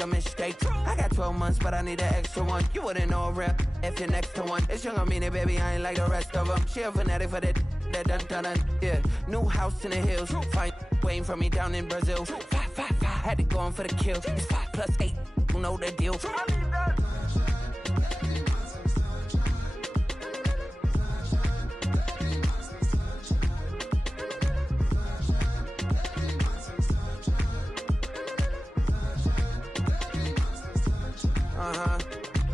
a mistake. I got 12 months, but I need an extra one. You wouldn't know a rep if you're next to one. It's young, I mean it, baby, I ain't like the rest of them. She a fanatic for that dun. Yeah, new house in the hills. Fine, waiting for me down in Brazil. 5, had to go on for the kill. It's 5 plus 8, you know the deal.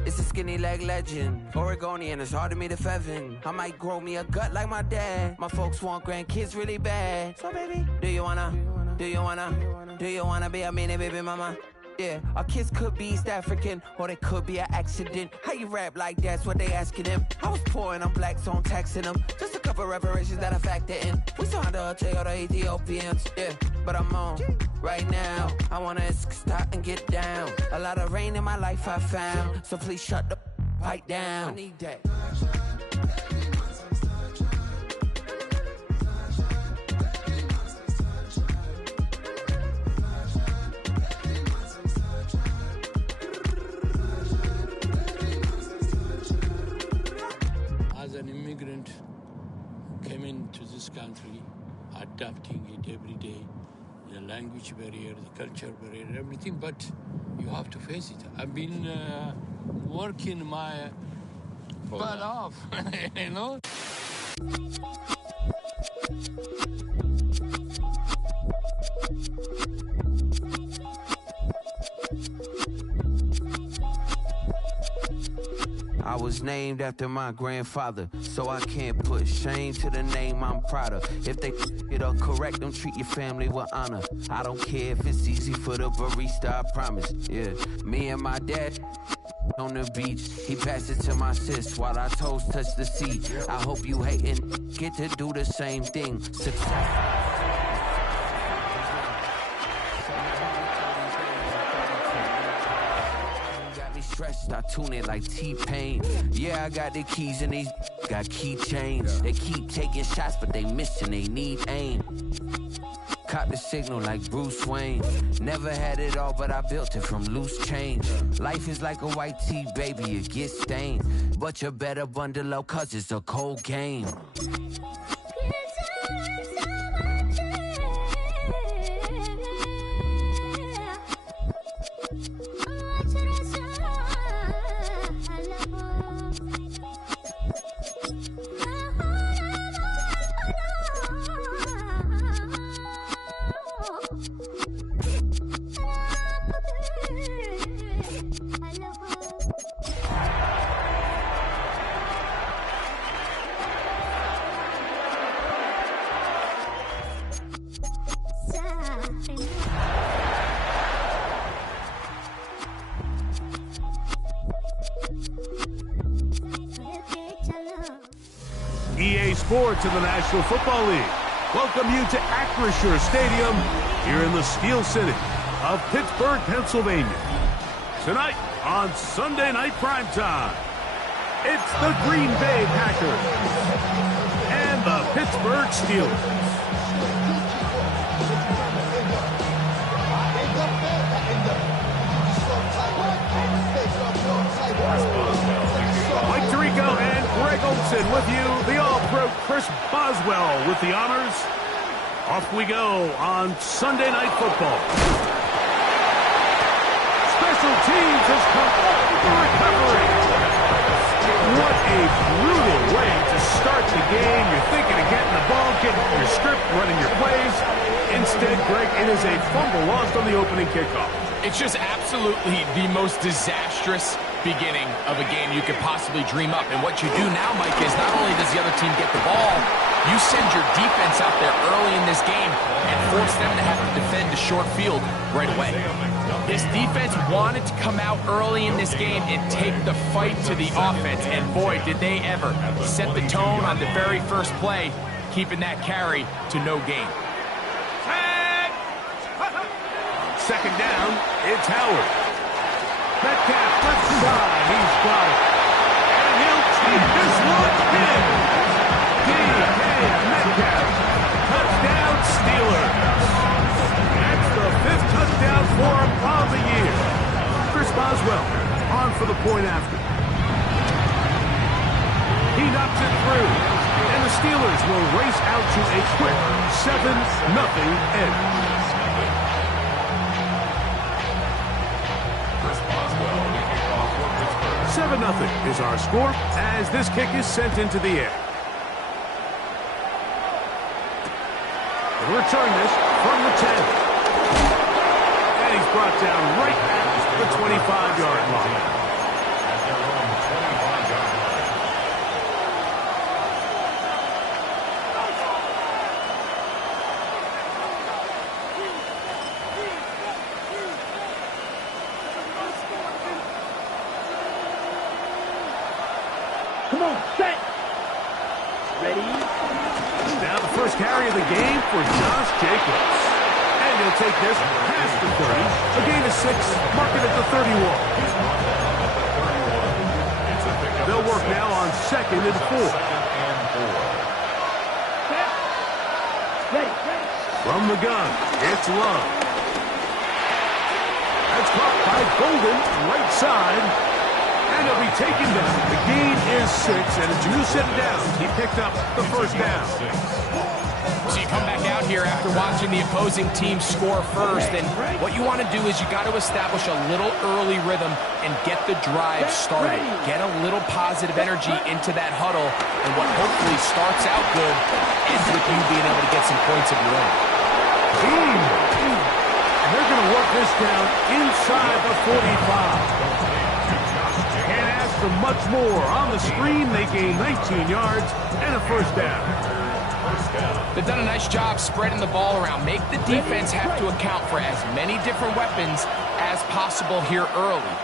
It's a skinny leg legend. Oregonian, it's hard to meet a Fevin. I might grow me a gut like my dad. My folks want grandkids really bad. So baby, do you wanna be a mini baby mama? Yeah, our kids could be East African, or they could be an accident. How you rap like that's what they asking him? I was poor and I'm black, so I'm taxing them. Just a couple reparations that I factor in. We saw the Che or the Ethiopians, yeah. But I'm on right now. I wanna stop and get down. A lot of rain in my life I found, so please shut the fight down. I need that. As an immigrant, came into this country, adapting it every day. The language barrier, the culture barrier, everything, but you have to face it. I've been working my butt off, you know? I was named after my grandfather, so I can't put shame to the name I'm proud of. If they it up correct, them treat your family with honor. I don't care if it's easy for the barista, I promise. Yeah, me and my dad on the beach, he passed it to my sis while our toes touch the seat. I hope you hatin' get to do the same thing. Success. Stressed, I tune it like T-Pain. Yeah, I got the keys and these got keychains. They keep taking shots, but they missing, they need aim. Caught the signal like Bruce Wayne. Never had it all, but I built it from loose change. Life is like a white tee, baby, it gets stained. But you better bundle up, cause it's a cold game. EA Sports in the National Football League welcome you to Acrisure Stadium here in the Steel City of Pittsburgh, Pennsylvania. Tonight on Sunday Night Primetime, it's the Green Bay Packers and the Pittsburgh Steelers. Mike Tirico and Greg Olson with you. The All-Pro Chris Boswell with the honors. Off we go on Sunday Night Football. Special Teams has come up with the recovery. What a brutal way to start the game. You're thinking of getting the ball, getting your script, running your plays. Instead, Greg, it is a fumble lost on the opening kickoff. It's just absolutely the most disastrous beginning of a game you could possibly dream up. And what you do now, Mike, is not only does the other team get the ball, you send your defense out there early in this game and force them to have to defend the short field right away. This defense wanted to come out early in this game and take the fight to the offense, and boy, did they ever set the tone on the very first play, keeping that carry to no gain. Second down, it's Howard. Metcalf left side, he's got it. And he'll take this one in. DK Metcalf, touchdown Steelers. That's the 5th touchdown for him of the year. well. On for the point after. He knocks it through. And the Steelers will race out to a quick 7-0 edge. 7-0 is our score as this kick is sent into the air. We'll return this from the 10. And he's brought down right at the 25-yard line. Come on, set. Ready? Now the first carry of the game for Josh Jacobs. And he'll take this past the 30. A gain of 6, marking at the 31. They'll work now on 2nd and 4. Ready. From the gun, it's Love. That's caught by Golden, right side. And he'll be taken down. The gain is 6, and as you set it down, he picked up the first down. So you come back out here after watching the opposing team score first, and what you want to do is you got to establish a little early rhythm and get the drive started. Get a little positive energy into that huddle, and what hopefully starts out good ends with you being able to get some points of your own. And they're going to work this down inside the 45. Can't ask for much more. On the screen, they gain 19 yards and a first down. They've done a nice job spreading the ball around. Make the defense have to account for as many different weapons as possible here early.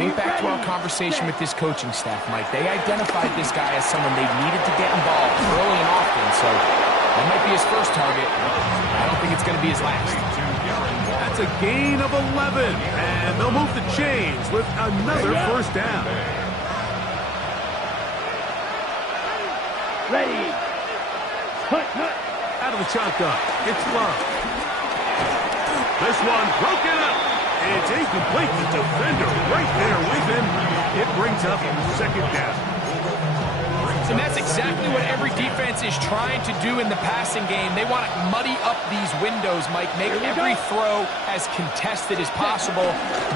Think back to our conversation with this coaching staff, Mike. They identified this guy as someone they needed to get involved early and often, so that might be his first target. I don't think it's going to be his last. That's a gain of 11, and they'll move the chains with another first down. Ready. Cut. Out of the shotgun, it's Love. This one broken up. It's incomplete. The defender right there with him. It brings up 2nd down. And that's exactly what every defense is trying to do in the passing game. They want to muddy up these windows, Mike. Make every throw as contested as possible.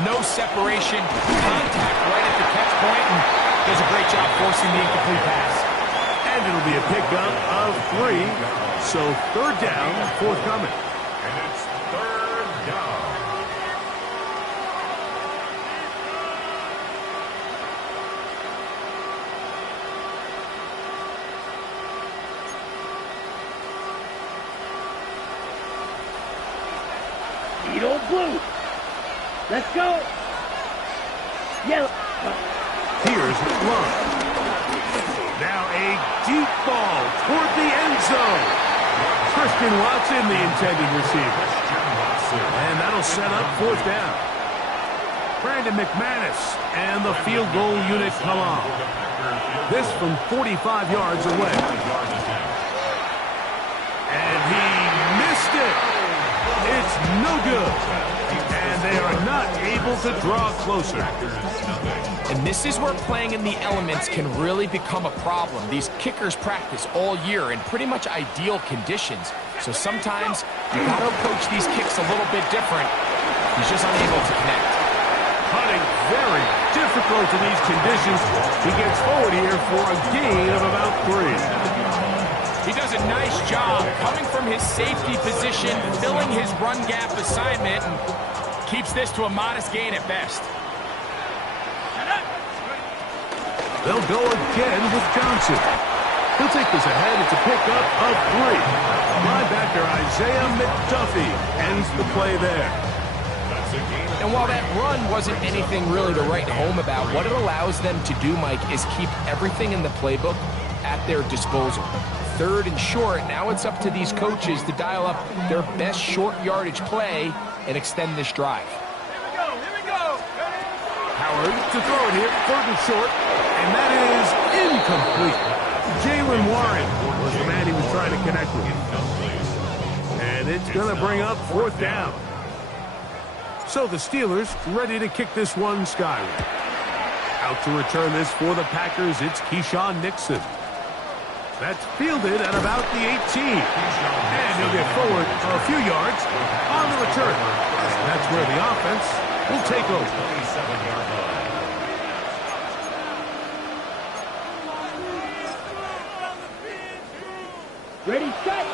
No separation, contact right at the catch point, and does a great job forcing the incomplete pass. And it'll be a pickup of 3, so 3rd down forthcoming. And it's 3rd down. Beetle blue. Let's go. Yellow. Here's Love. Now a deep ball toward the end zone. Christian Watson, the intended receiver. And that'll set up 4th down. Brandon McManus and the field goal unit come on. This from 45 yards away. And he missed it. It's no good. And they are not able to draw closer. And this is where playing in the elements can really become a problem. These kickers practice all year in pretty much ideal conditions. So sometimes you got to approach these kicks a little bit different. He's just unable to connect. Putting very difficult in these conditions. He gets forward here for a gain of about 3. He does a nice job coming from his safety position, filling his run gap assignment, and keeps this to a modest gain at best. They'll go again with Johnson. He'll take this ahead. It's a pickup of 3. Linebacker Isaiah McDuffie ends the play there. And while that run wasn't anything really to write home about, what it allows them to do, Mike, is keep everything in the playbook at their disposal. 3rd and short, now it's up to these coaches to dial up their best short yardage play and extend this drive. Here we go. Howard to throw it here, 3rd and short, and that is incomplete. Jalen Warren was the man he was trying to connect with. And it's going to bring up 4th down. So the Steelers ready to kick this one skyward. Out to return this for the Packers, it's Keyshawn Nixon. That's fielded at about the 18. And he'll get forward a few yards on the return. And that's where the offense will take over. 27-yard line. Ready, set.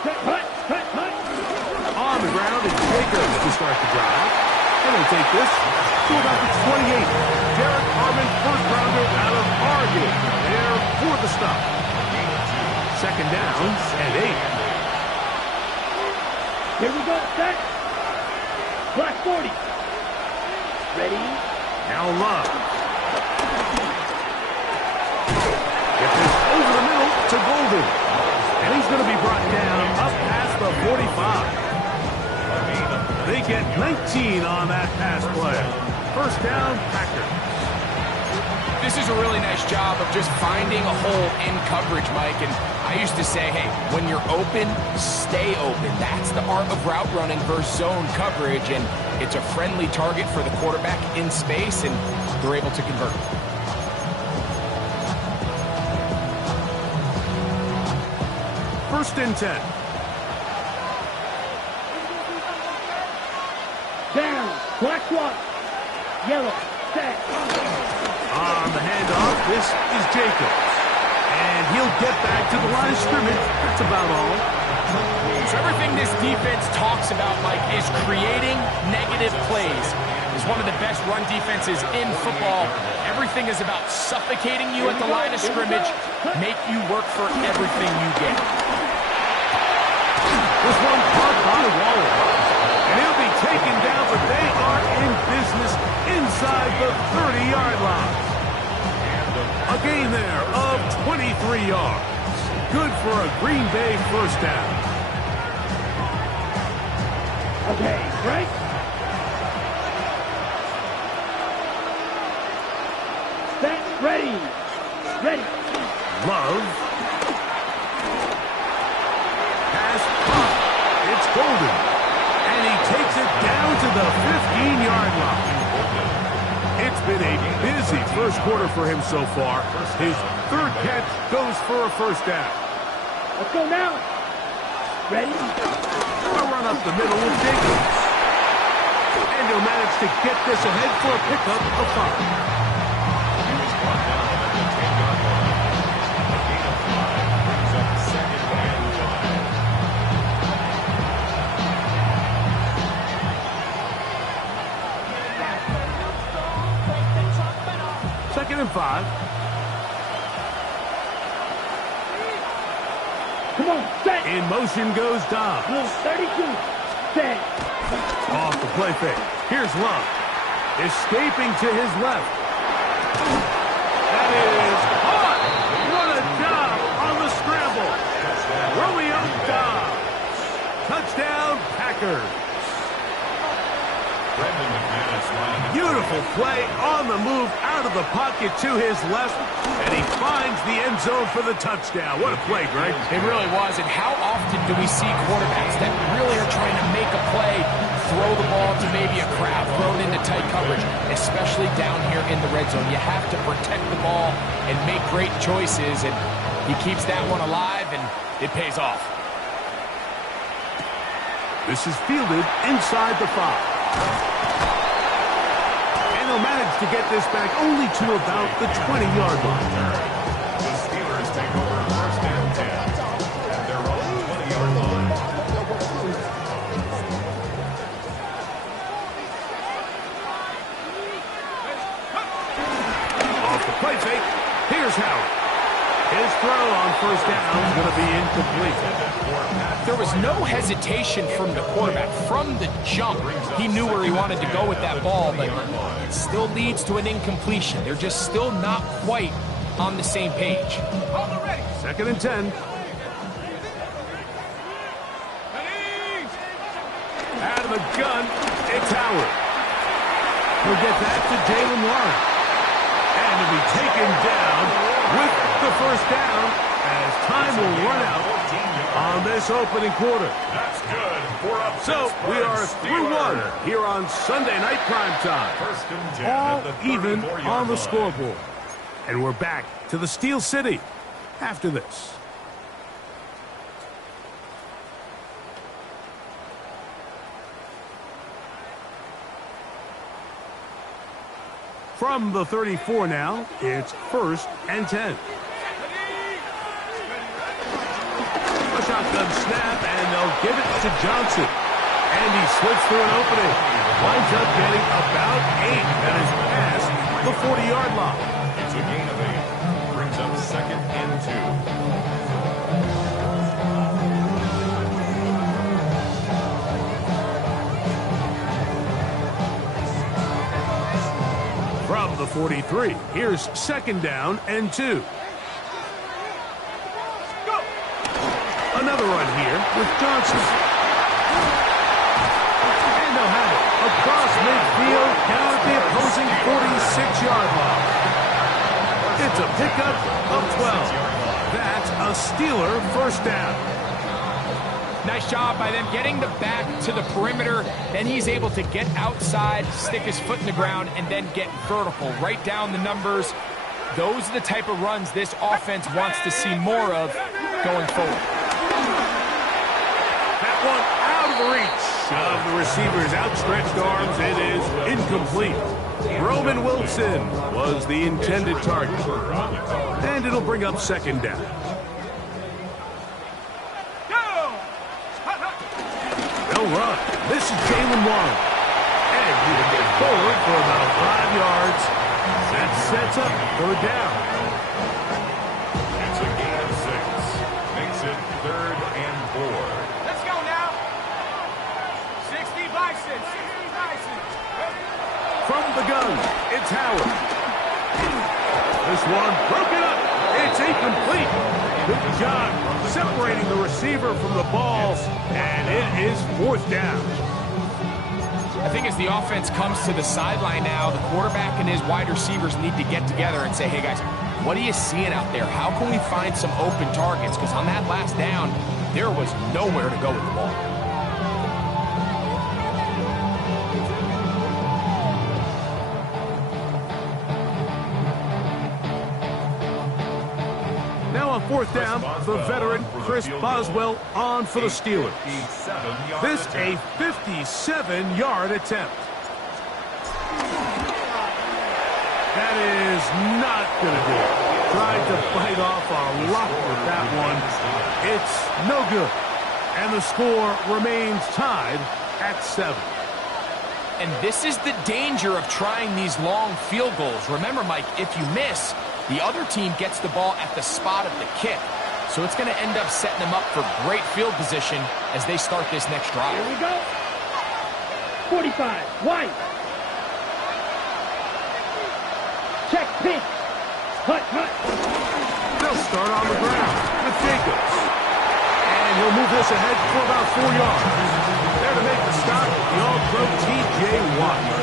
Cut. On the ground, it's Jacobs to start the drive. And he'll take this to about the 28. Derek Harmon, first rounder out of Oregon. There for the stop. Second down and 8. Here we go, set. Black 40. Ready. Now Love. Get this over the middle to Golden. And he's going to be brought down up past the 45. They get 19 on that pass play. First down, Packers. This is a really nice job of just finding a hole in coverage, Mike. And I used to say, hey, when you're open, stay open. That's the art of route running versus zone coverage. And it's a friendly target for the quarterback in space, and they're able to convert. First and 10. Down. Black one. Yellow. Set. On the handoff, this is Jacobs. And he'll get back to the line of scrimmage. That's about all. So everything this defense talks about, Mike, is creating negative plays. Is one of the best run defenses in football. Everything is about suffocating you at the line of scrimmage, make you work for everything you get. This one caught by Waller. And he'll be taken down, but they are in business inside the 30-yard line. A gain there of 23 yards. Good for a Green Bay first down. Okay, right. Set. Ready. Love. Pass caught. It's Golden. And he takes it down to the 15-yard line. It's been a busy first quarter for him so far. His third catch goes for a first down. Let's go now. Ready. A run up the middle with Jacobs. And he'll manage to get this ahead for a pickup of 5. He was brought down at the 10-yard line. A gain of 5 brings up second and 5. Second and 5. Come on, set. In motion goes Dobbs. Blue 32. Set. Off the play fake. Here's Love. Escaping to his left. That is caught. What a job on the scramble. Romeo Dobbs. Touchdown, Packers. Beautiful play on the move out of the pocket to his left, and he finds the end zone for the touchdown. What a play, Greg. It really was, and how often do we see quarterbacks that really are trying to make a play, throw the ball to maybe a crowd, thrown into tight coverage, especially down here in the red zone. You have to protect the ball and make great choices, and he keeps that one alive, and it pays off. This is fielded inside the 5. And he'll manage to get this back only to about the 20-yard line. The Steelers take over first and 10 at their own 20-yard line. Off the play fake, here's Howard. His throw on first down is going to be incomplete. There was no hesitation from the quarterback. From the jump, he knew where he wanted to go with that ball, but it still leads to an incompletion. They're just still not quite on the same page. Second and 10. Out of the gun, it's Howard. He'll get that to Jalen Warren. And he'll be taken down with the first down as time will run out on this opening quarter. That's good for a So we are through one here on Sunday night prime time. First and 10 All at the even 34-yard on the line. scoreboard. And we're back to the Steel City after this. From the 34 now, it's 1st and 10. A shotgun snap, and they'll give it to Johnson. And he slips through an opening. Winds up getting about 8. That is past the 40-yard line. It's a gain of 8. Brings up 2nd and 2. From the 43, here's 2nd down and 2. Another run here with Johnson. And they'll have it across midfield down at the opposing 46-yard line. It's a pickup of 12. That's a Steeler first down. Nice job by them getting the back to the perimeter. Then he's able to get outside, stick his foot in the ground, and then get vertical. Right down the numbers. Those are the type of runs this offense wants to see more of going forward. That one out of the reach of the receiver's outstretched arms. It is incomplete. Roman Wilson was the intended target. And it'll bring up 2nd down. They'll run. This is Jalen Warren. And he will get forward for about 5 yards. That sets up 3rd down. It's a gain of 6. Makes it 3rd and 4. Let's go now. 60 Bison, 60 Bison. From the gun, it's Howard. This one broken up. It's incomplete. Good job separating the receiver from the ball, and it is 4th down. I think as the offense comes to the sideline now, the quarterback and his wide receivers need to get together and say, hey guys, what are you seeing out there? How can we find some open targets? Because on that last down, there was nowhere to go with the ball. Now on 4th down, the veteran Chris Boswell on for the Steelers. This a 57-yard attempt. That is not going to do it. Tried to fight off a lot with that one. It's no good. And the score remains tied at 7. And this is the danger of trying these long field goals. Remember, Mike, if you miss, the other team gets the ball at the spot of the kick. So it's going to end up setting them up for great field position as they start this next drive. Here we go. 45, White. Check pitch. Hut. They'll start on the ground with Jacobs. And he'll move this ahead for about 4 yards. There to make the stop, the All-Pro T.J. Watt.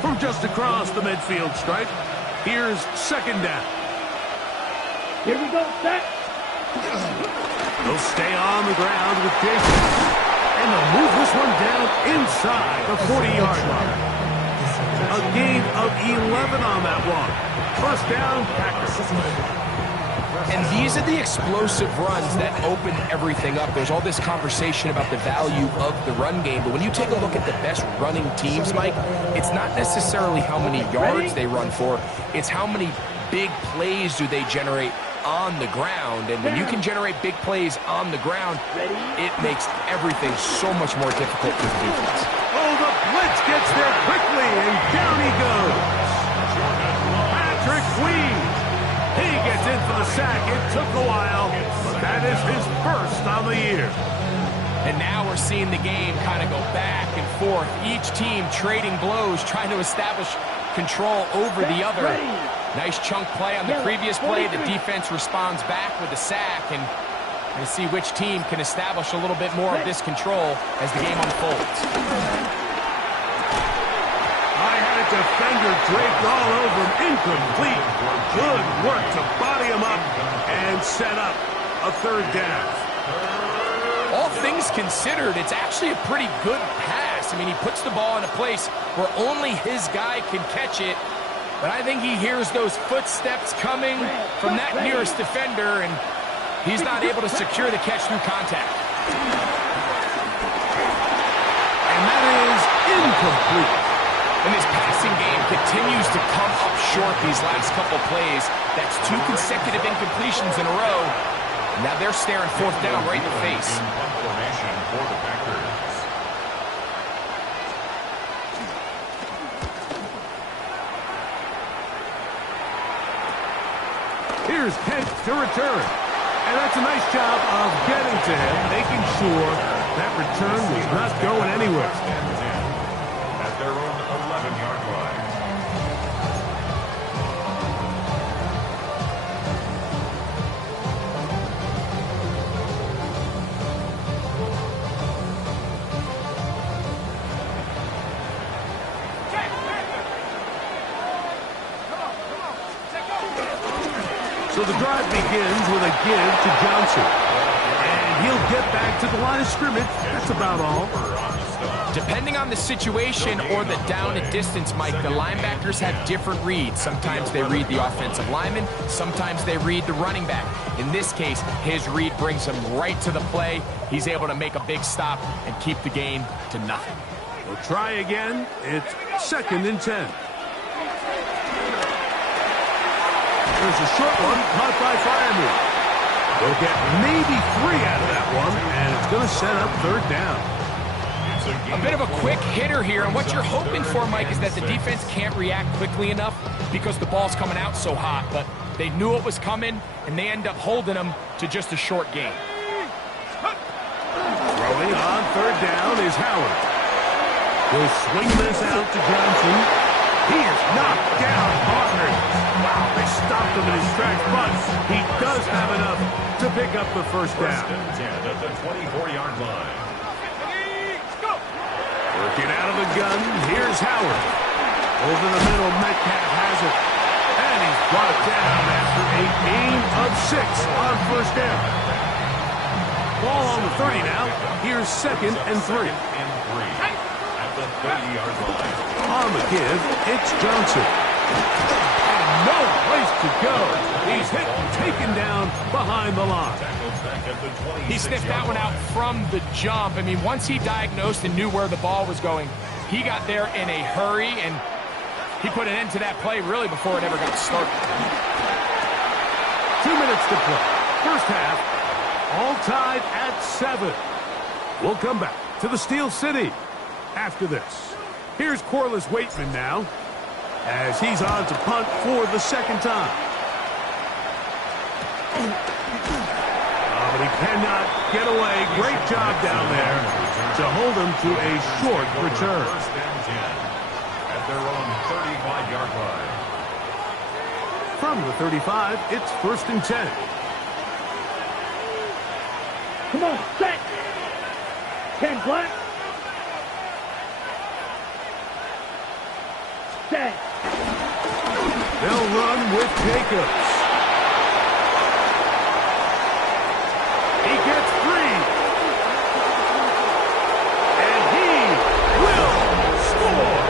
From just across the midfield stripe, here's 2nd down. Here we go, set. They'll stay on the ground with Jacobs. And they'll move this one down inside the 40-yard line. A gain of 11 on that one. 1st down, Packers. And these are the explosive runs that open everything up. There's all this conversation about the value of the run game, but when you take a look at the best running teams, Mike, it's not necessarily how many yards they run for, it's how many big plays do they generate on the ground. And when you can generate big plays on the ground, it makes everything so much more difficult for the defense. Oh, the blitz gets there quickly, and down he goes. Patrick Queen. He gets in for the sack. It took a while, but that is his first on the year. And now we're seeing the game kind of go back and forth. Each team trading blows, trying to establish control over the other. Nice chunk play on the previous play. The defense responds back with a sack, and we'll see which team can establish a little bit more of this control as the game unfolds. I had a defender draped all over him. Incomplete. Good work to body him up and set up a third down. All things considered, it's actually a pretty good pass. I mean, he puts the ball in a place where only his guy can catch it. But I think he hears those footsteps coming from that nearest defender, and he's not able to secure the catch through contact. And that is incomplete. And this passing game continues to come up short these last couple plays. That's 2 consecutive incompletions in a row. Now they're staring fourth down right in the face. Formation for the Packers. Here's Kent to return. And that's a nice job of getting to him, making sure that return was not going anywhere. At their own 11-yard line. So the drive begins with a give to Johnson. And he'll get back to the line of scrimmage. That's about all. Depending on the situation or the down and distance, Mike, the linebackers have different reads. Sometimes they read the offensive lineman. Sometimes they read the running back. In this case, his read brings him right to the play. He's able to make a big stop and keep the game to nothing. We'll try again. It's 2nd and 10. There's a short one caught by Fireman. They'll get maybe 3 out of that one, and it's going to set up third down. A bit of a quick hitter here, and what you're hoping for, Mike, is that the defense can't react quickly enough because the ball's coming out so hot, but they knew it was coming, and they end up holding them to just a short gain. Throwing on third down is Howard. He'll swing this out to Johnson. He is knocked down hard. Wow, they stopped him in his tracks, but he does have enough to pick up the first down. 1st and 10 at the 24-yard line. Working out of the gun, here's Howard. Over the middle, Metcalf has it. And he's brought down after a gain of 6 on first down. Ball on the 30 now. Here's 2nd and 3. At the 30-yard line. On the give, it's Johnson. And no place to go. He's hit and taken down behind the line. He sniffed that one out from the jump. I mean, once he diagnosed and knew where the ball was going, he got there in a hurry, and he put an end to that play really before it ever got started. 2 minutes to play. First half, all tied at 7. We'll come back to the Steel City after this. Here's Corliss Waitman now, as he's on to punt for the 2nd time. But he cannot get away. Great job down there to hold him to a short return. 1st and 10 at their own 35-yard line. From the 35, it's 1st and 10. Come on, set. 10 black. Set. They'll run with Jacobs. He gets free. And he will score.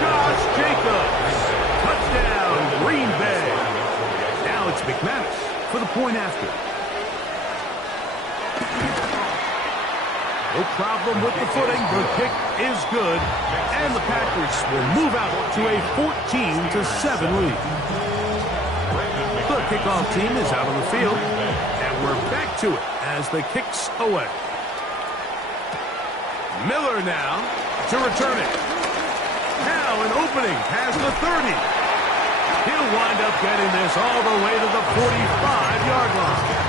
Josh Jacobs. Touchdown, Green Bay. Now it's McManus for the point after. No problem with the footing. The kick is good. And the Packers will move out to a 14-7 lead. The kickoff team is out on the field. And we're back to it as the kick's away. Miller now to return it. Now an opening past the 30. He'll wind up getting this all the way to the 45-yard line.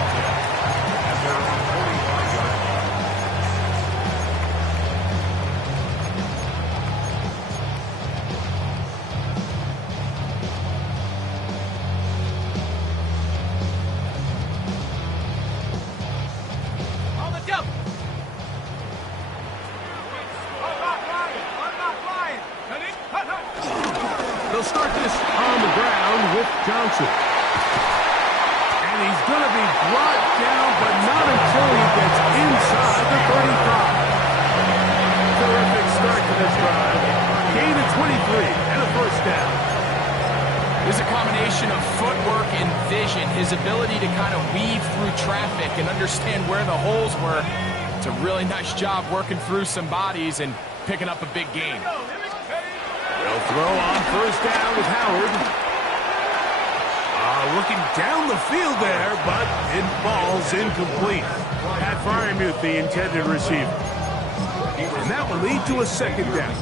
he's going to be brought down, but not until he gets inside the 35. Terrific start to this drive. Gain of 23 and a first down. There's a combination of footwork and vision, his ability to kind of weave through traffic and understand where the holes were. It's a really nice job working through some bodies and picking up a big gain. They'll throw on first down with Howard. Looking down the field there, but it falls incomplete. Pat Fryermuth, the intended receiver. And that will lead to a second down.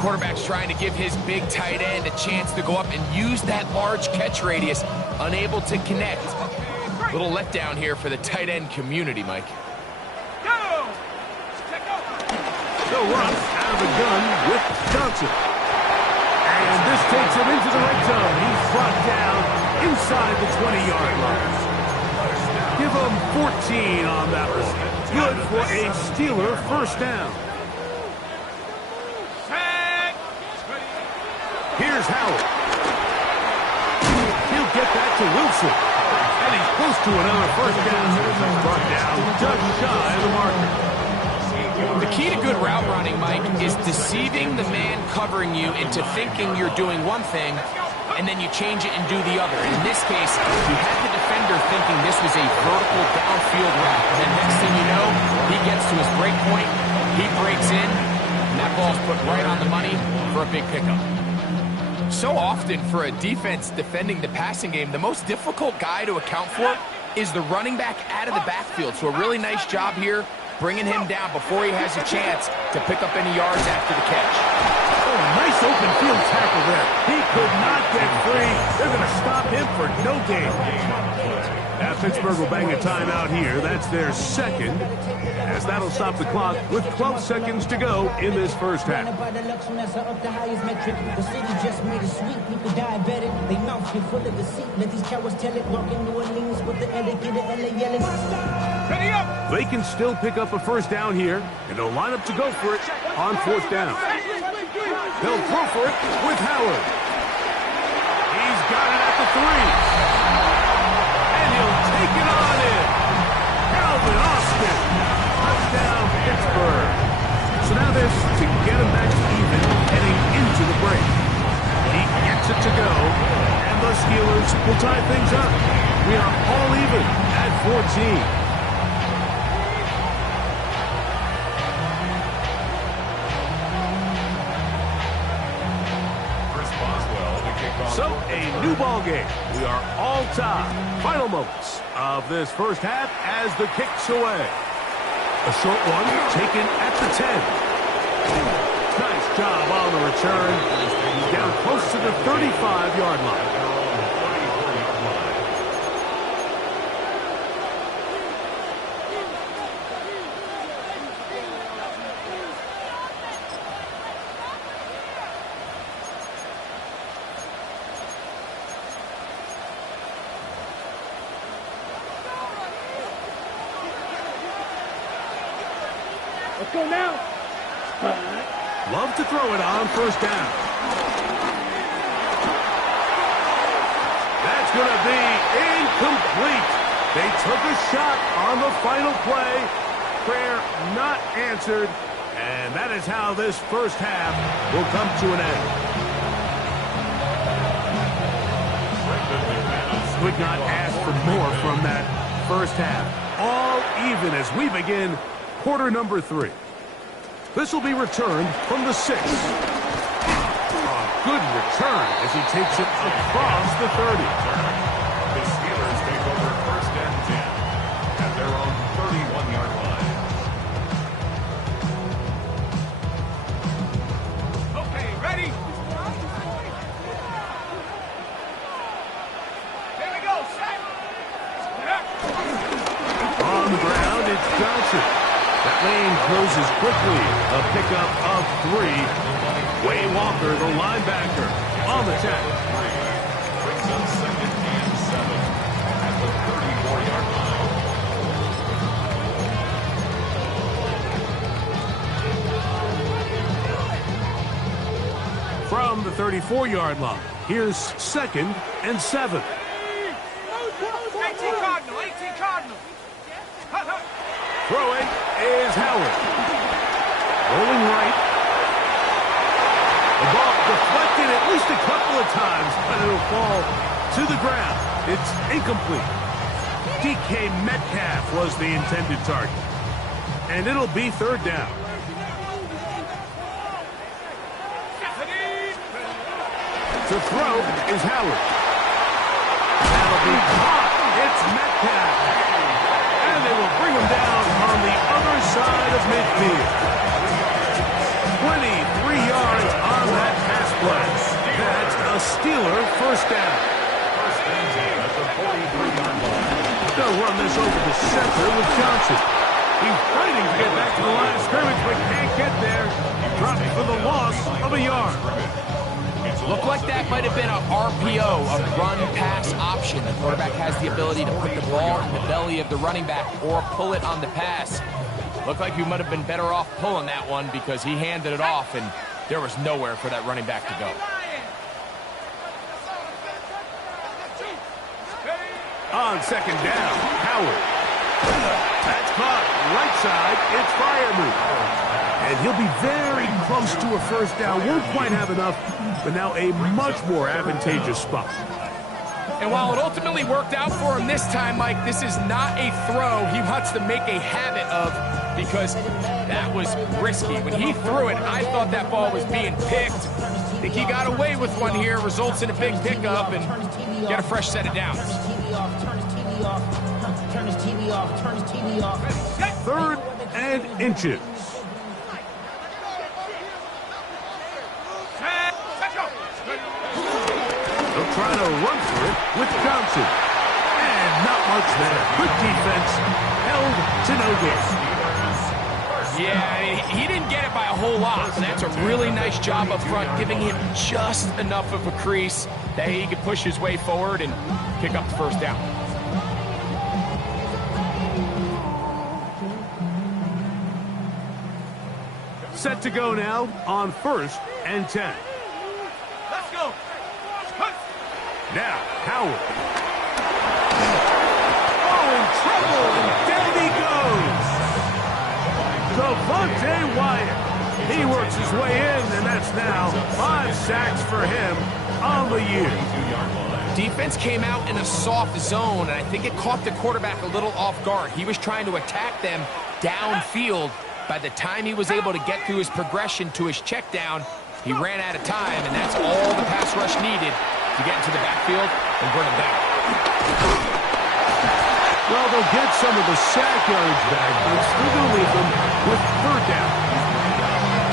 Quarterback's trying to give his big tight end a chance to go up and use that large catch radius, unable to connect. Little letdown here for the tight end community, Mike. They'll run out of the gun with Johnson. And this takes him into the red zone. He's brought down inside the 20-yard line. Give him 14 on that one. Good for a Steeler first down. Here's Howard. He'll get that to Wilson. And he's close to another first down. Brought down just shy of the marker. The key to good route running, Mike, is deceiving the man covering you into thinking you're doing one thing, and then you change it and do the other. In this case, you had the defender thinking this was a vertical downfield route. And then next thing you know, he gets to his break point, he breaks in, and that ball's put right on the money for a big pickup. So often for a defense defending the passing game, the most difficult guy to account for is the running back out of the backfield. So a really nice job here, bringing him down before he has a chance to pick up any yards after the catch. Oh, nice open field tackle there. He could not get free. They're going to stop him for no gain. Now Pittsburgh will bang a timeout here. That's their second, as that'll stop the clock with 12 seconds to go in this first half. They can still pick up a first down here, and they'll line up to go for it on fourth down. They'll throw for it with Howard. He's got it at the 3. And he'll take it on in. Calvin Austin. Touchdown, Pittsburgh. So now this to get him back to even heading into the break. He gets it to go, and the Steelers will tie things up. We are all even at 14. So, a new ball game. We are all tied. Final moments of this first half as the kick's away. A short one taken at the 10. Nice job on the return. He's down close to the 35-yard line. Let's go now. Love to throw it on first down. That's going to be incomplete. They took a shot on the final play. Prayer not answered. And that is how this first half will come to an end. Could not ask for more from that first half. All even as we begin quarter number 3. This will be returned from the 6. A good return as he takes it across the 30. The Steelers take over first and 10 at their own 31-yard line. Okay, ready? Here we go, set. On the ground, it's Johnson. That lane closes quickly. A pickup of 3. Way Walker, the linebacker, on the tackle. Brings up second and 7 at the 34-yard line. From the 34-yard line, here's second and 7. 18 Cardinal, 18 Cardinal. Throwing is Howard. Rolling right. The ball deflected at least a couple of times, but it'll fall to the ground. It's incomplete. DK Metcalf was the intended target. And it'll be third down. To throw is Howard. That'll be caught. It's Metcalf. And they will bring him down on the other side of midfield. 23 yards on that pass play. That's a Steeler first down. They'll run this over the center with Johnson. He's fighting to get back to the line of scrimmage, but can't get there. Dropped for the loss of a yard. Looked like that might have been a RPO, a run-pass option. The quarterback has the ability to put the ball in the belly of the running back or pull it on the pass. Looked like you might have been better off pulling that one because he handed it off, and there was nowhere for that running back to go. On second down, Howard. That's caught right side. It's Freiermuth. And he'll be very close to a first down. Won't quite have enough, but now a much more advantageous spot. And while it ultimately worked out for him this time, Mike, this is not a throw he wants to make a habit of because that was risky. When he threw it, I thought that ball was being picked. I think he got away with one here, results in a big pickup, and get a fresh set of downs. Third and inches. They'll try to run for it with Johnson. And not much there. Good defense. Held to no gain. Yeah, I mean, he didn't get it by a whole lot. That's a really nice job up front, giving him just enough of a crease that he could push his way forward and pick up the first down. Set to go now on 1st and 10. Let's go. Now, Howard. Oh, in trouble, and down he goes. Devontae Wyatt. He works his way in, and that's now 5 sacks for him on the year. Defense came out in a soft zone, and I think it caught the quarterback a little off guard. He was trying to attack them downfield. By the time he was able to get through his progression to his check down, he ran out of time, and that's all the pass rush needed to get into the backfield and bring him down. Well, they'll get some of the sack yards back, but still going to leave them with third down.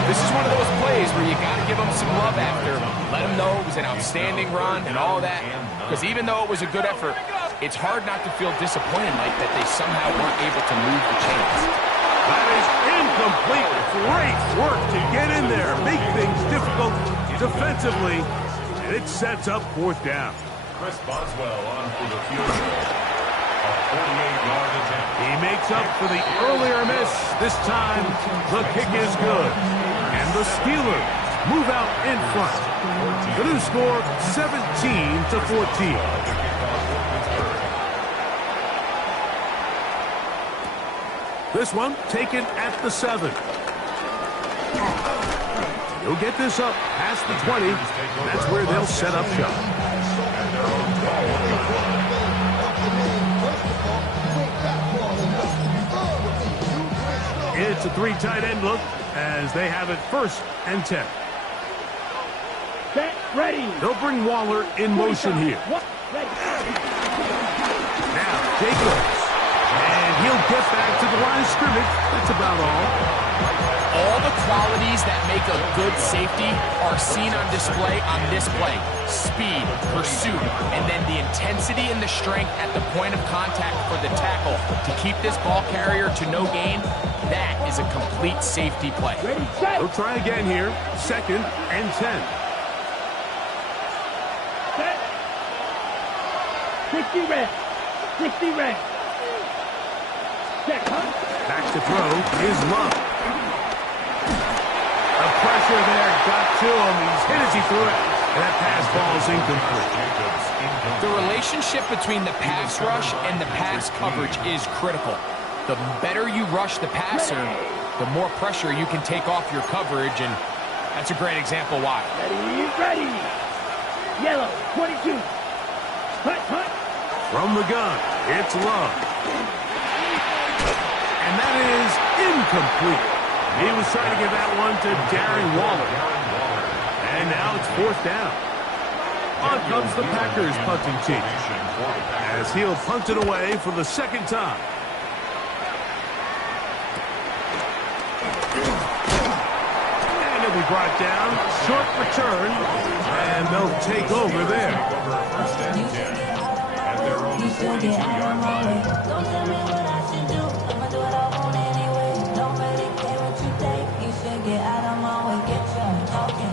This is one of those plays where you got to give them some love after. Let them know it was an outstanding run and all that. Because even though it was a good effort, it's hard not to feel disappointed, Mike, that they somehow weren't able to move the chains. That is incomplete. Great work to get in there. Make things difficult defensively. And it sets up 4th down. Chris Boswell on for the field goal. A 48-yard attempt. He makes up for the earlier miss. This time, the kick is good. And the Steelers move out in front. The new score, 17-14. This one taken at the 7. He'll get this up past the 20. That's where they'll set up shop. It's a 3 tight end look as they have it 1st and 10. Set, ready. They'll bring Waller in motion here. Now, Jacobs. And he'll get back to the line of scrimmage. That's about all. All the qualities that make a good safety are seen on display on this play. Speed, pursuit, and then the intensity and the strength at the point of contact for the tackle to keep this ball carrier to no gain. That is a complete safety play. Ready, set. They'll try again here. 2nd and 10. Set. 50 red. 50 red. Set, huh? Back to throw is Love. The pressure there got to him. He's hit as he threw it. And that pass falls incomplete. The relationship between the pass rush and the pass coverage is critical. The better you rush the passer, the more pressure you can take off your coverage, and that's a great example why. Ready. Yellow, 22. Hut. From the gun, it's Love. And that is incomplete. He was trying to give that one to Darren Waller. And now it's 4th down. On comes the Packers punting team, as he'll punt it away for the 2nd time. And it'll be brought down. Short return. And they'll take over there. First and 10 at their own 42-yard line. Don't tell me what I should do. I'ma do what I want anyway. Don't really care what you think. You should get out of my way. Get your talking.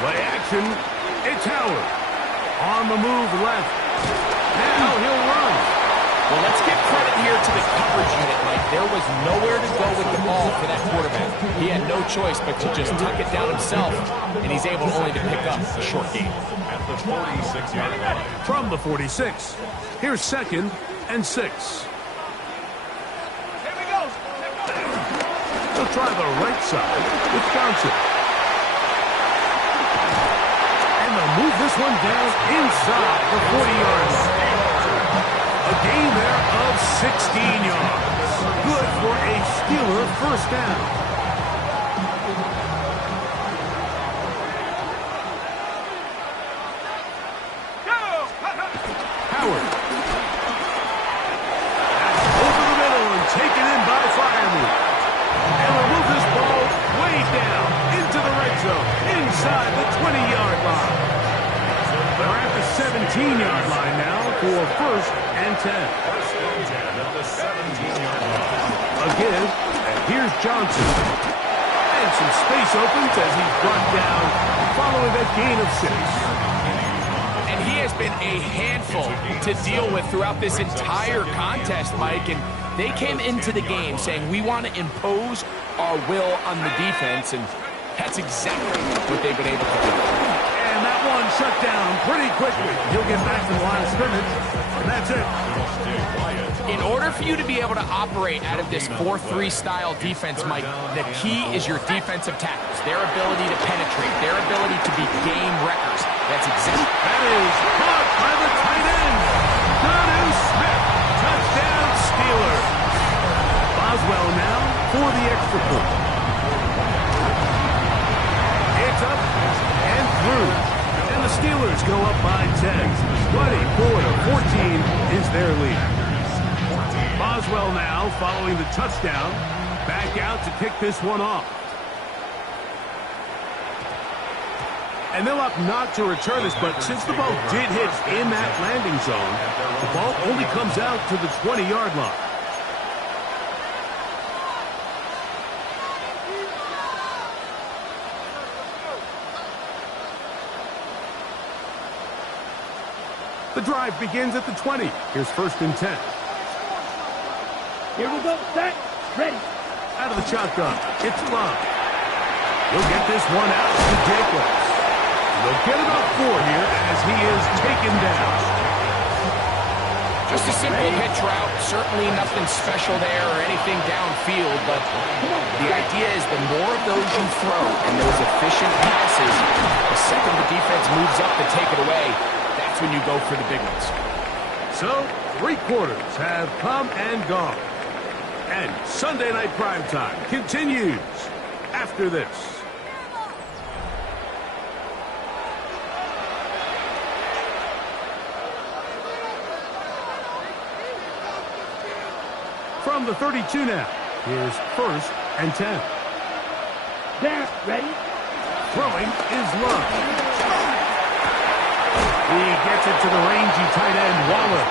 Play action. It's Howard. On the move left. Now he'll run. Well, let's give credit here to the coverage unit, Mike. There was nowhere to go with the ball for that quarterback. He had no choice but to just tuck it down himself, and he's able only to pick up a short gain. At the 46-yard line. From the 46. Here's 2nd and 6. Here we go. They'll try the right side with Johnson. And they'll move this one down inside the 40-yard line. A gain there of 16 yards. Good for a Steeler 1st down. Howard. That's over the middle and taken in by Firemove. And we'll move this ball way down into the red zone, inside the 20-yard line. They're at the 17-yard line now for 1st and 10. First and 10 at the 17-yard line. Again, and here's Johnson. And some space opens as he's brought down following a gain of 6. And he has been a handful to deal with throughout this entire contest, Mike. And they came into the game saying, we want to impose our will on the defense, and that's exactly what they've been able to do. And that one shut down pretty quickly. He'll get back to the line of scrimmage, and that's it. In order for you to be able to operate out of this 4-3 style defense, Mike, the key is your defensive tackles, their ability to penetrate, their ability to be game wreckers. That's exactly. That is caught by the tight end. Donu Smith. Touchdown, Steelers. Boswell now for the extra point. It's up and through. And the Steelers go up by 10. 24-14 is their lead. Boswell now following the touchdown. Back out to kick this one off. And they'll opt not to return this, but since the ball did hit in that landing zone, the ball only comes out to the 20-yard line. The drive begins at the 20. Here's 1st and 10. Here we go. Set. Ready. Out of the shotgun, it's Love. He'll get this one out to Jacobs. They'll get it up 4 here as he is taken down. Just a simple hitch route, certainly nothing special there or anything downfield, but the idea is the more of those you throw and those efficient passes, the second the defense moves up to take it away, that's when you go for the big ones. So, 3 quarters have come and gone. And Sunday Night Primetime continues after this. From the 32 now, here's 1st and 10. There. Ready. Throwing is Love. He gets it to the rangy tight end, Waller.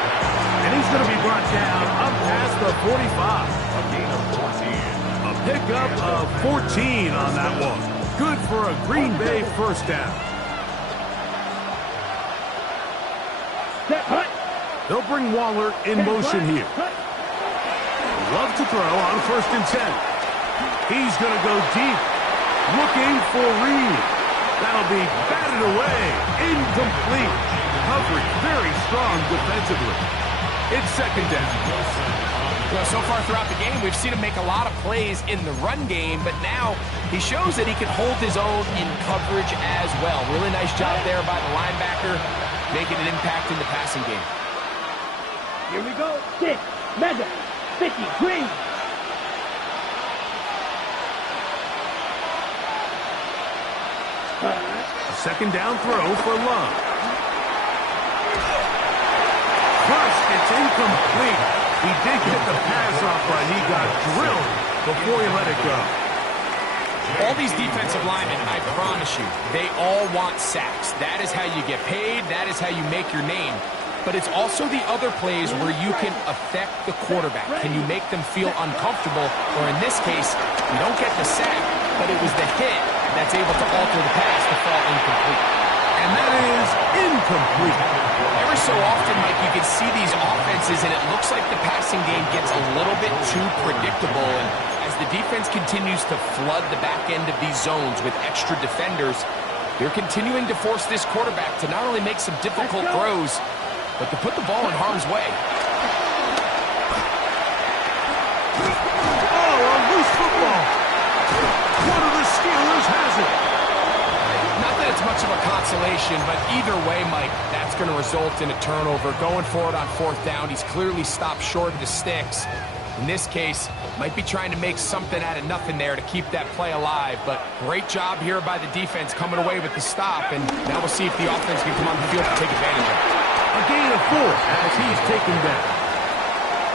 And he's going to be brought down up past the 45. A gain of 14. A pickup of 14 on that one. Good for a Green Bay 1st down. Set. Hut. They'll bring Waller in motion here. Hut. Love to throw on 1st and 10. He's going to go deep. Looking for Reed. That'll be batted away. Incomplete. Coverage very strong defensively. It's 2nd down. Well, so far throughout the game, we've seen him make a lot of plays in the run game, but now he shows that he can hold his own in coverage as well. Really nice job there by the linebacker, making an impact in the passing game. Here we go. 6, mega, 50, green. A 2nd down throw for Love. Crushed, it's incomplete. He did get the pass off, but he got drilled before he let it go. All these defensive linemen, I promise you, they all want sacks. That is how you get paid. That is how you make your name. But it's also the other plays where you can affect the quarterback. Can you make them feel uncomfortable? Or in this case, you don't get the sack, but it was the hit that's able to alter the pass to fall incomplete. And that is incomplete. Every so often, Mike, you can see these offenses, and it looks like the passing game gets a little bit too predictable. And as the defense continues to flood the back end of these zones with extra defenders, they're continuing to force this quarterback to not only make some difficult throws, but to put the ball in harm's way. Oh, a loose football. One of the Steelers has it. Not that it's much of a consolation, but either way, Mike, that's going to result in a turnover. Going forward on 4th down, he's clearly stopped short of the sticks. In this case, might be trying to make something out of nothing there to keep that play alive. But great job here by the defense coming away with the stop. And now we'll see if the offense can come on the field to take advantage of it. A gain of 4 as he's taken down.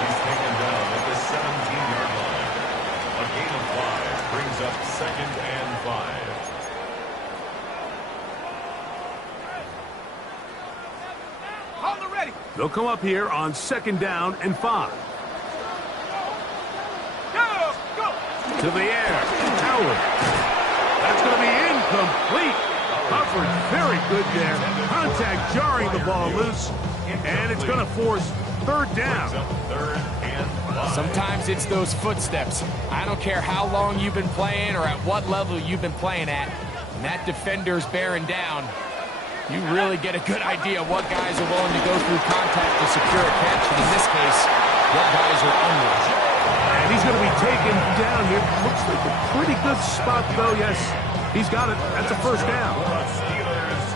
He's taken down at the 17-yard line. A gain of 5 brings up 2nd and 5. They'll come up here on 2nd down and 5. To the air. Howard. That's going to be incomplete. Coverage very good there. Contact jarring the ball loose. And it's going to force 3rd down. Sometimes it's those footsteps. I don't care how long you've been playing or at what level you've been playing at. When that defender's bearing down, you really get a good idea of what guys are willing to go through contact to secure a catch. And in this case, what guys are unwilling. And he's going to be taken down here. Looks like a pretty good spot, though. Yes, he's got it. That's a 1st down.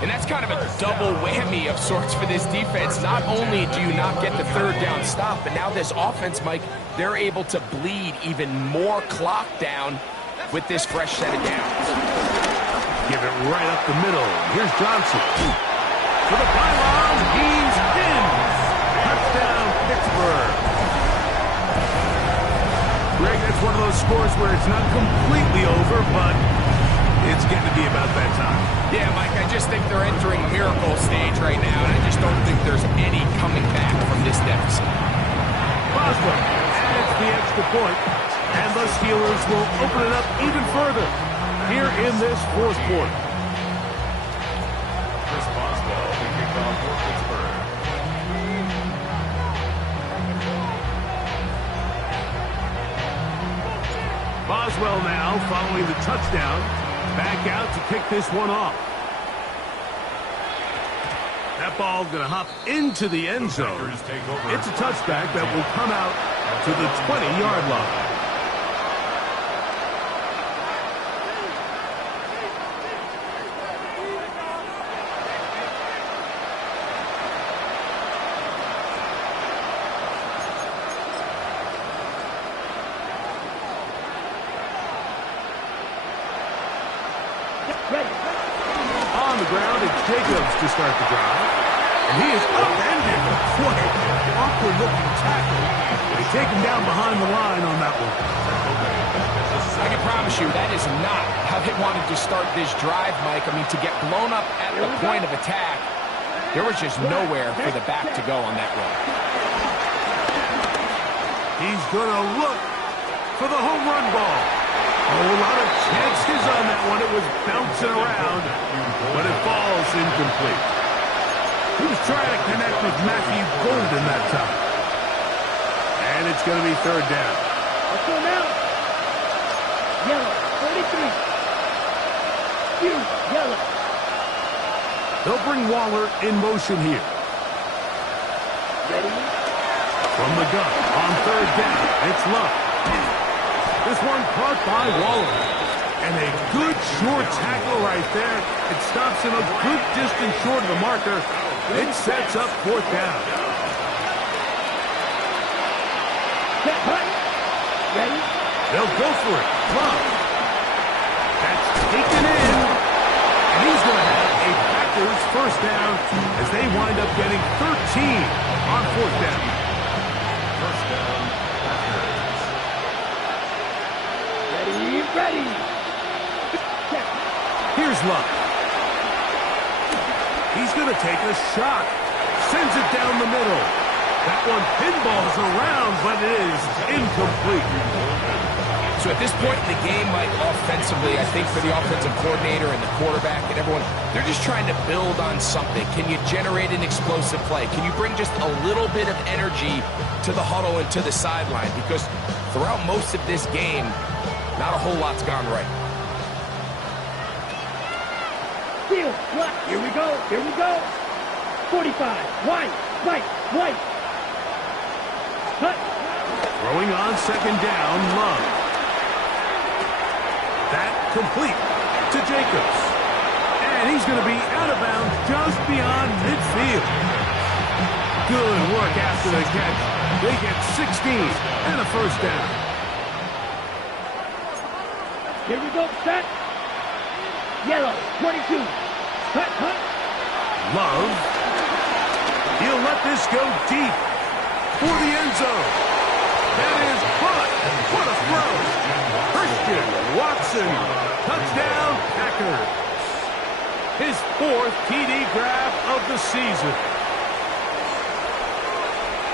And that's kind of a double whammy of sorts for this defense. Not only do you not get the 3rd down stop, but now this offense, Mike, they're able to bleed even more clock down with this fresh set of downs. Give it right up the middle. Here's Johnson. To the pylon. He's in. Touchdown, Pittsburgh. Greg, that's one of those scores where it's not completely over, but it's getting to be about that time. Yeah, Mike, I just think they're entering miracle stage right now, and I just don't think there's any coming back from this deficit. Boswell adds the extra point, and the Steelers will open it up even further here in this 4th quarter. Chris Boswell will kick off for Pittsburgh. Boswell now following the touchdown. Back out to kick this one off. That ball going to hop into the end zone. It's a touchback that will come out to the 20-yard line. On the ground, it's Jacobs to start the drive. And he is upended. What an awkward-looking tackle. They take him down behind the line on that one. I can promise you that is not how they wanted to start this drive, Mike. I mean, to get blown up at the point of attack, there was just nowhere for the back to go on that run. He's going to look for the home run ball. A whole lot of chances on that one. It was bouncing around, but it falls incomplete. He was trying to connect with Matthew Golden that time. And it's going to be 3rd down. Let's go now. Yellow, 43. Yellow. They'll bring Waller in motion here. Ready? From the gun, on third down, it's Love. This one caught by Waller. And a good short tackle right there. It stops him a good distance short of the marker. It sets up fourth down. Set, hut. Ready? They'll go for it. Love. That's taken in. And he's going to have a Packers first down as they wind up getting 13 on fourth down. First down, Packers. Ready. Here's Love. He's going to take a shot. Sends it down the middle. That one pinballs around, but it is incomplete. So at this point in the game, Mike, offensively, I think for the offensive coordinator and the quarterback and everyone, they're just trying to build on something. Can you generate an explosive play? Can you bring just a little bit of energy to the huddle and to the sideline? Because throughout most of this game, not a whole lot's gone right. Steal, what? Here we go. 45, white. Hut. Throwing on second down, Love. That complete to Jacobs. And he's going to be out of bounds just beyond midfield. Good work after the catch. They get 16 and a first down. Here we go, set. Yellow, 22. Hut. Love. He'll let this go deep for the end zone. That is caught. What a throw. Christian Watson. Touchdown, Packers. His fourth TD grab of the season.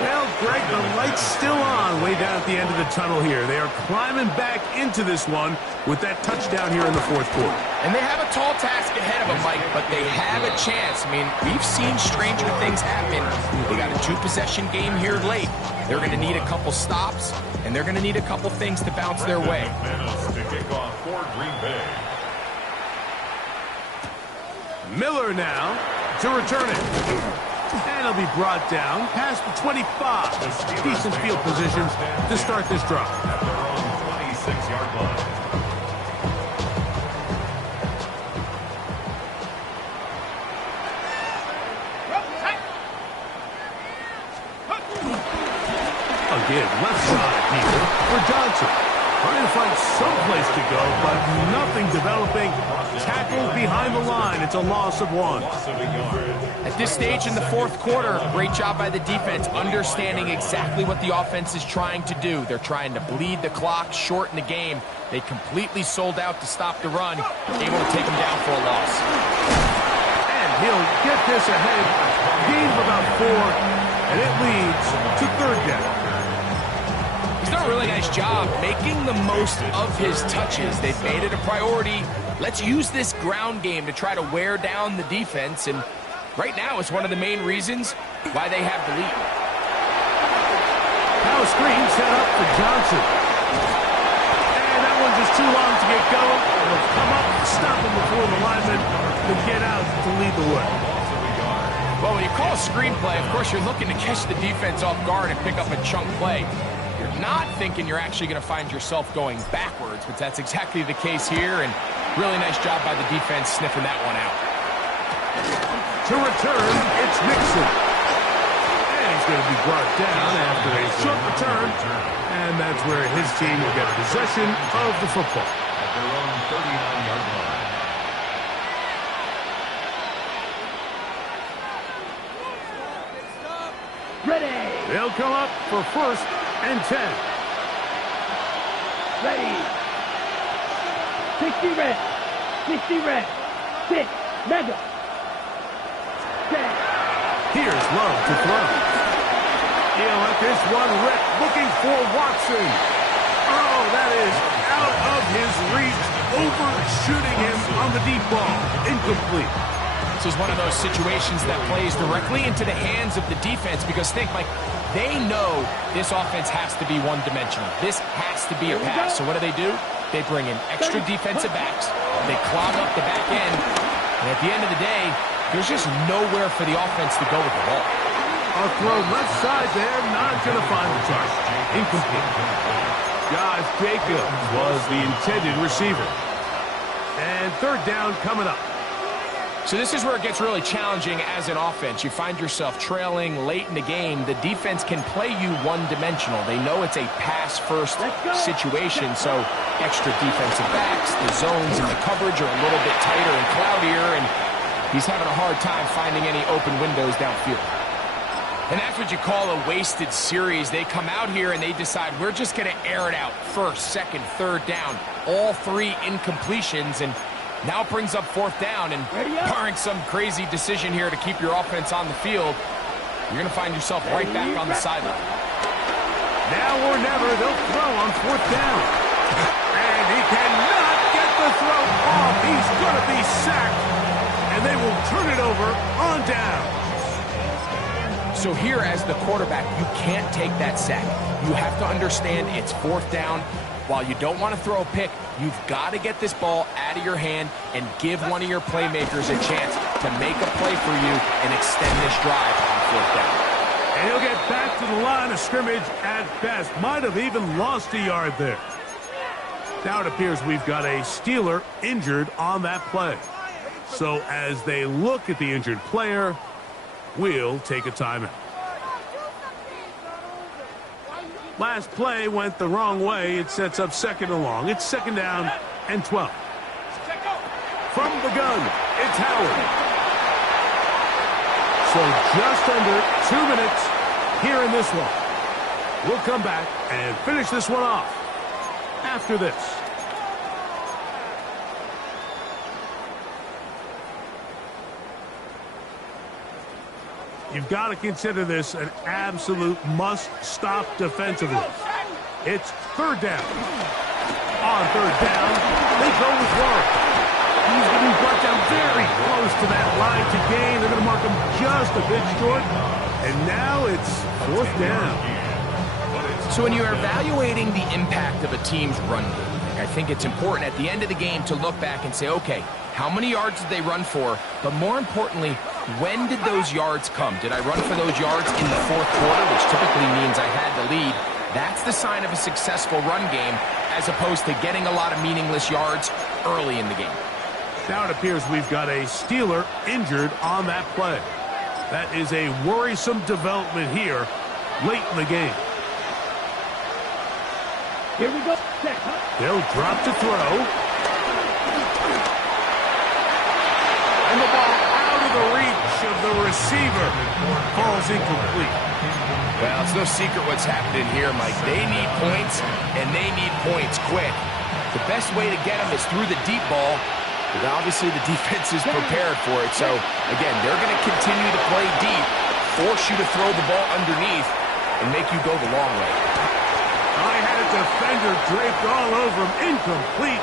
Well, Greg, the light's still on way down at the end of the tunnel here. They are climbing back into this one with that touchdown here in the fourth quarter. And they have a tall task ahead of them, Mike, but they have a chance. I mean, we've seen stranger things happen. They got a two-possession game here late. They're going to need a couple stops, and they're going to need a couple things to bounce their way. To kick off for Green Bay. Miller now to return it. And he'll be brought down past the 25. Decent field position to start this drive. At their own 26-yard line. Again, left side here for Johnson. Trying to find some place to go, but nothing developing. Tackled behind the line. It's a loss of one. Loss of a yard. At this stage in the fourth quarter, great job by the defense, understanding exactly what the offense is trying to do. They're trying to bleed the clock, shorten the game. They completely sold out to stop the run, able to take them down for a loss. And he'll get this ahead. Gain of about 4, and it leads to third down. He's done a really nice job making the most of his touches. They've made it a priority. Let's use this ground game to try to wear down the defense, and right now it's one of the main reasons why they have the lead. Now a screen set up for Johnson. And that one's just too long to get going. He'll come up, stop him before the lineman to get out to lead the way. Well, when you call a screenplay, of course, you're looking to catch the defense off guard and pick up a chunk play. You're not thinking you're actually going to find yourself going backwards, but that's exactly the case here, and really nice job by the defense sniffing that one out. To return, it's Nixon. And he's going to be brought down after a short return, and that's where his team will get possession of the football. At their own 39-yard line. Ready. They'll come up for first and 10. Ready. 60 red. 60 red. 6. Mega. 10. Here's Love to throw. He'll let this one rip, looking for Watson. Oh, that is out of his reach, overshooting him on the deep ball. Incomplete. offense is one of those situations that plays directly into the hands of the defense because think, Mike, they know this offense has to be one-dimensional. This has to be a pass. So what do? They bring in extra defensive backs. They clog up the back end. And at the end of the day, there's just nowhere for the offense to go with the ball. A throw left side there, not going to find the target. Incomplete. Josh Jacobs was the intended receiver. And third down coming up. So this is where it gets really challenging as an offense. You find yourself trailing late in the game. The defense can play you one-dimensional. They know it's a pass-first situation, so extra defensive backs, the zones and the coverage are a little bit tighter and cloudier, and he's having a hard time finding any open windows downfield. And that's what you call a wasted series. They come out here and they decide, we're just going to air it out. First, second, third down. All three incompletions, and now it brings up fourth down, and barring some crazy decision here to keep your offense on the field, you're going to find yourself right back on the sideline. Now or never, they'll throw on fourth down. And he cannot get the throw off. He's going to be sacked, and they will turn it over on down. So here as the quarterback, you can't take that sack. You have to understand it's fourth down. While you don't want to throw a pick, you've got to get this ball out of your hand and give one of your playmakers a chance to make a play for you and extend this drive on fourth down. And he'll get back to the line of scrimmage at best. Might have even lost a yard there. Now it appears we've got a Steeler injured on that play. So as they look at the injured player, we'll take a timeout. Last play went the wrong way. It sets up second and long. It's second down and 12. From the gun, it's Howard. So just under 2 minutes here in this one. We'll come back and finish this one off after this. You've got to consider this an absolute must-stop defensively. It's third down. On third down, they go with Warren. He's going to be brought down very close to that line to gain. They're going to mark him just a bit short. And now it's fourth down. So when you're evaluating the impact of a team's run game, I think it's important at the end of the game to look back and say, okay, how many yards did they run for? But more importantly, when did those yards come? Did I run for those yards in the fourth quarter, which typically means I had the lead? That's the sign of a successful run game, as opposed to getting a lot of meaningless yards early in the game. Now it appears we've got a Steeler injured on that play. That is a worrisome development here late in the game. Here we go. They'll drop to throw. And the ball out of the reach of the receiver. Falls incomplete. Well, it's no secret what's happening here, Mike. They need points, and they need points quick. The best way to get them is through the deep ball, but obviously the defense is prepared for it. So, again, they're going to continue to play deep, force you to throw the ball underneath, and make you go the long way. I had a defender draped all over him. Incomplete.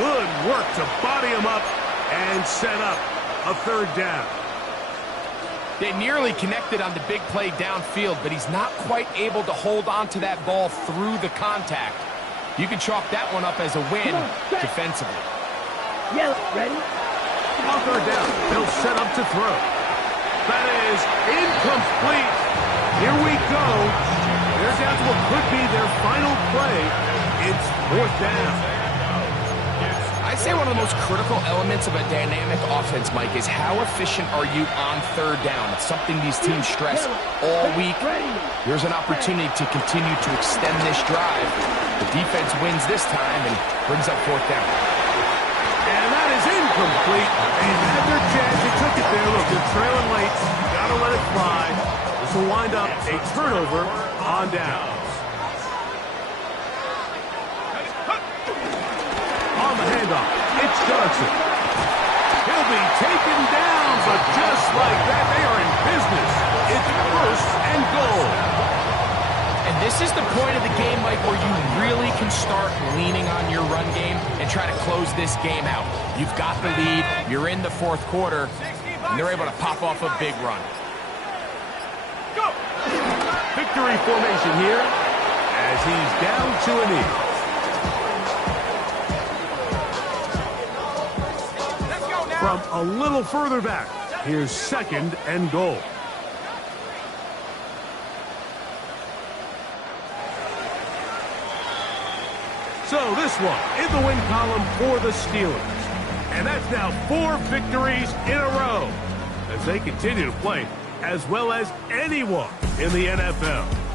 Good work to body him up and set up a third down. They nearly connected on the big play downfield, but he's not quite able to hold on to that ball through the contact. You can chalk that one up as a win defensively. Yeah, ready? On third down, they'll set up to throw. That is incomplete. Here we go. They're down to what could be their final play. It's fourth down. I'd say one of the most critical elements of a dynamic offense, Mike, is how efficient are you on third down? It's something these teams stress all week. Here's an opportunity to continue to extend this drive. The defense wins this time and brings up fourth down. And that is incomplete. They had their chance. They took it there. Look, they're trailing late. Got to let it fly. This will wind up a turnover on down. On the handoff, it's Johnson. He'll be taken down, but just like that, they are in business. It's first and goal. And this is the point of the game, Mike, where you really can start leaning on your run game and try to close this game out. You've got the lead. You're in the fourth quarter. and they're able to pop off a big run. Go! Victory formation here as he's down to a knee. From a little further back, here's 2nd and goal. So this one in the win column for the Steelers. And that's now 4 victories in a row as they continue to play as well as anyone in the NFL.